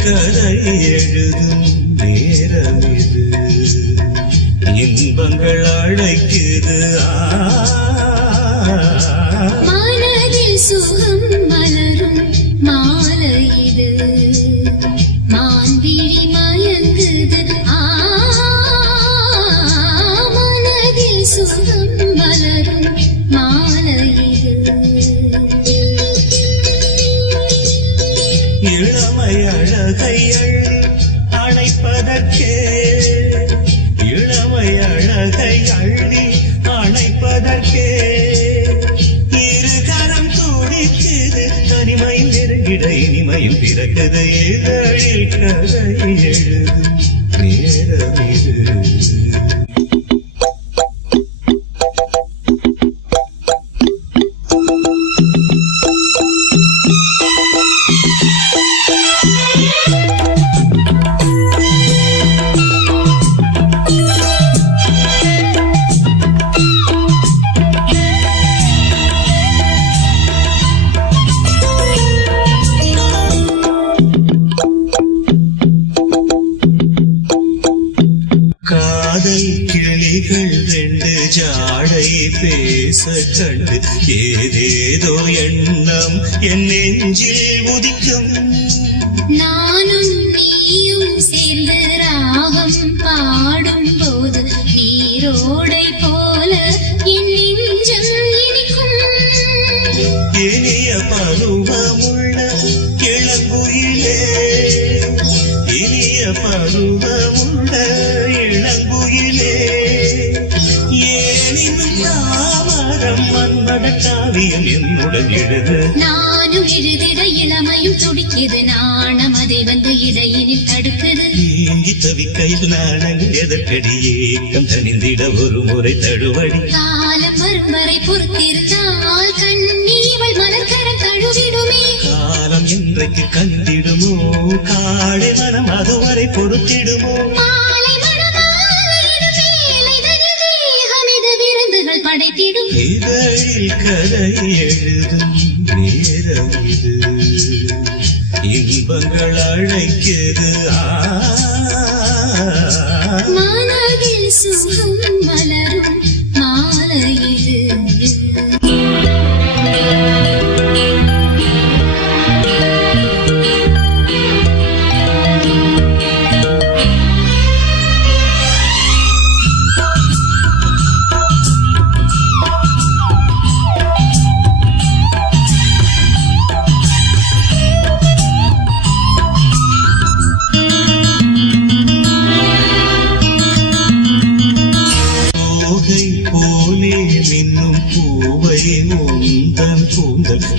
கதை எழுதும் நேரம் இது இன்பங்கள் அழைக்குது மனதில் சுகம் மலரும் மாலை இது மான்விழி மயங்குது மனதில் சுகம் மலரும் மாலை இது இளமை அழகை அணைப்பதற்கே இளமை அழகை அள்ளி அணைப்பதற்கே இருகரம் துடிக்குது தனிமை நெருங்கிட இனிமையும் பிறக்குது இதழில் கதை எழுதும் நேரம் இது கிளிகள் ரெண்டு ஜாடை பேச கண்டு ஏதேதோ எண்ணம் என் நெஞ்சில் உதிக்கும் நானும் நீயும் சேர்ந்து ராகம் பாடும் போது நீரோடை போல என் நெஞ்சம் இனிக்கும் இனிய பருவமுள்ள இளங்குயிலே இனிய பருவமுள்ள இளங்குயிலே ஏனினும் தாமரம் மன்மத காவியம் என்னுடன் எழுது நானும் எழுதிட இளமையும் துடிக்குது நாணம் அதை வந்து இடையினில் தடுக்குது நீங்கி தவிக்கையில் நாணங்கள் எதற்கடி ஏக்கம் தனிந்திட ஒரு முறை தடுவடி காலம் வரும் வரை பொறுத்திருந்தால் கண்ணீவள் மலர்கர தழுவிடுமே காலம் என்றைக்கு கண்டிடுமோ காடை மனம் அதுவரை பொறுத்திடுமோ மாலை மணமாலையிடும் வேலை தனி தேகம் இது விருந்துகள் படைத்திடும் இதழில் கதை எழுதும் நேரம் இது இன்பங்கள் அழைக்குது மனதில் சுகம் மலரும் மாலை இது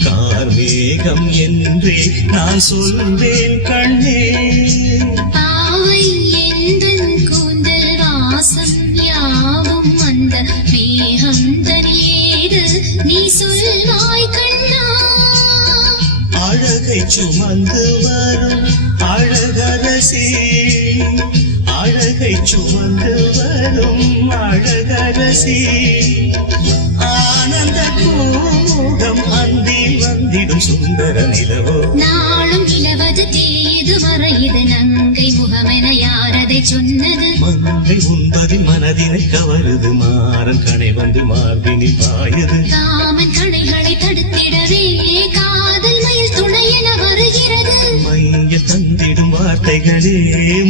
கார்மேகம் என்றே நான் சொல்வேன் கண்ணே பாவை என்றன் கூந்தல் வாசம் யாவும் அந்த மேகம் தனியேது நீ சொல்வாய் கண்ணா அழகை சுமந்து வரும் அழகரசி அழகை சுமந்து வரும் அழகரசி ஆனந்த பூமுகம் அந்தில் வந்திடும் சுந்தர நிலவோ நாளும் இலவது தேது மறையுது நங்கை முகமென யாரதை சொன்னது மங்கை உண்பதில் மனதினை கவருது மாறன் கணை வந்து மார்பினில் பாயுது காமன் கணைகளை தடுத்திடவே காதல் மயில் துணை என வருகிறது மைய தந்திடும் வார்த்தைகளே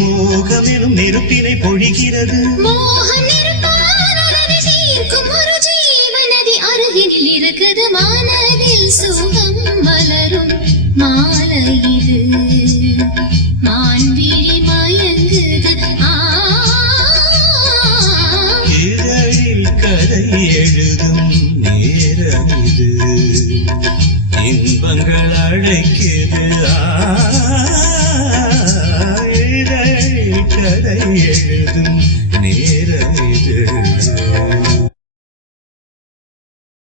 மோகமெனும் நெருப்பினை பொழிகிறது மோகம் நெருப்பானதை தீர்க்கும் ஒரு ஜீவனதி அருகினில் இருக்குது மனதில் சுகம் மலரும் மாலை இது மான்விழி மயங்குது இதழில் கதை எழுதும் நேரம் இது இன்பங்கள் அழைக்குது இதழில் கதை எழுதும் நேரம்